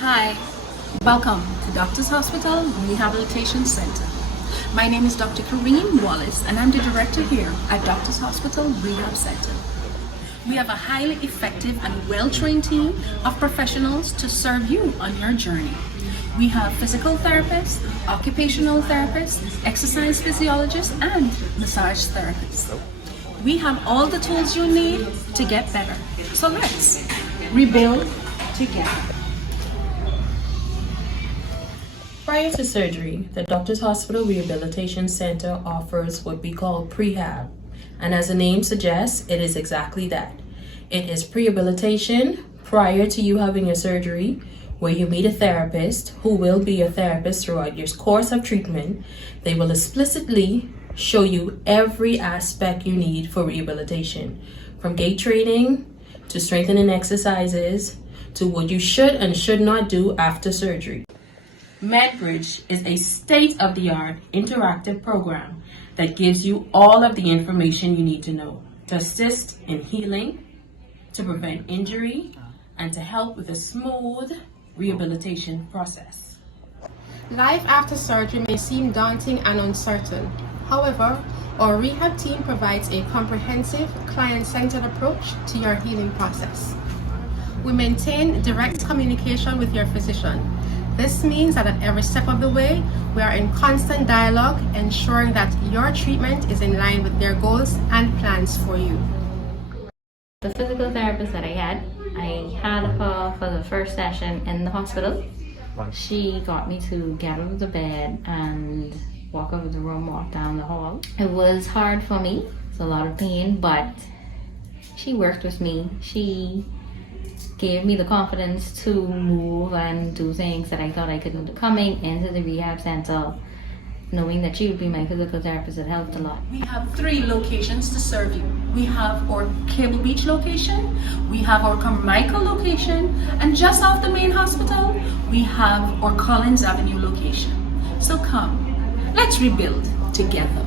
Hi, welcome to Doctor's Hospital Rehabilitation Center. My name is Dr. Kareem Wallace and I'm the director here at Doctor's Hospital Rehab Center. We have a highly effective and well-trained team of professionals to serve you on your journey. We have physical therapists, occupational therapists, exercise physiologists, and massage therapists. We have all the tools you need to get better. So let's rebuild together. Prior to surgery, the Doctor's Hospital Rehabilitation Center offers what we call prehab. And as the name suggests, it is exactly that. It is prehabilitation prior to you having your surgery, where you meet a therapist who will be your therapist throughout your course of treatment. They will explicitly show you every aspect you need for rehabilitation, from gait training to strengthening exercises to what you should and should not do after surgery. MedBridge is a state-of-the-art interactive program that gives you all of the information you need to know to assist in healing, to prevent injury, and to help with a smooth rehabilitation process. Life after surgery may seem daunting and uncertain. However, our rehab team provides a comprehensive, client-centered approach to your healing process. We maintain direct communication with your physician. This means that at every step of the way, we are in constant dialogue, ensuring that your treatment is in line with their goals and plans for you. The physical therapist that I had her for the first session in the hospital. She got me to get out of the bed and walk over the room, walk down the hall. It was hard for me, it's a lot of pain, but she worked with me. She gave me the confidence to move and do things that I thought I could do. Coming into the rehab center, knowing that she would be my physical therapist, it helped a lot. We have 3 locations to serve you. We have our Cable Beach location, we have our Carmichael location, and just off the main hospital, we have our Collins Avenue location. So come, let's rebuild together.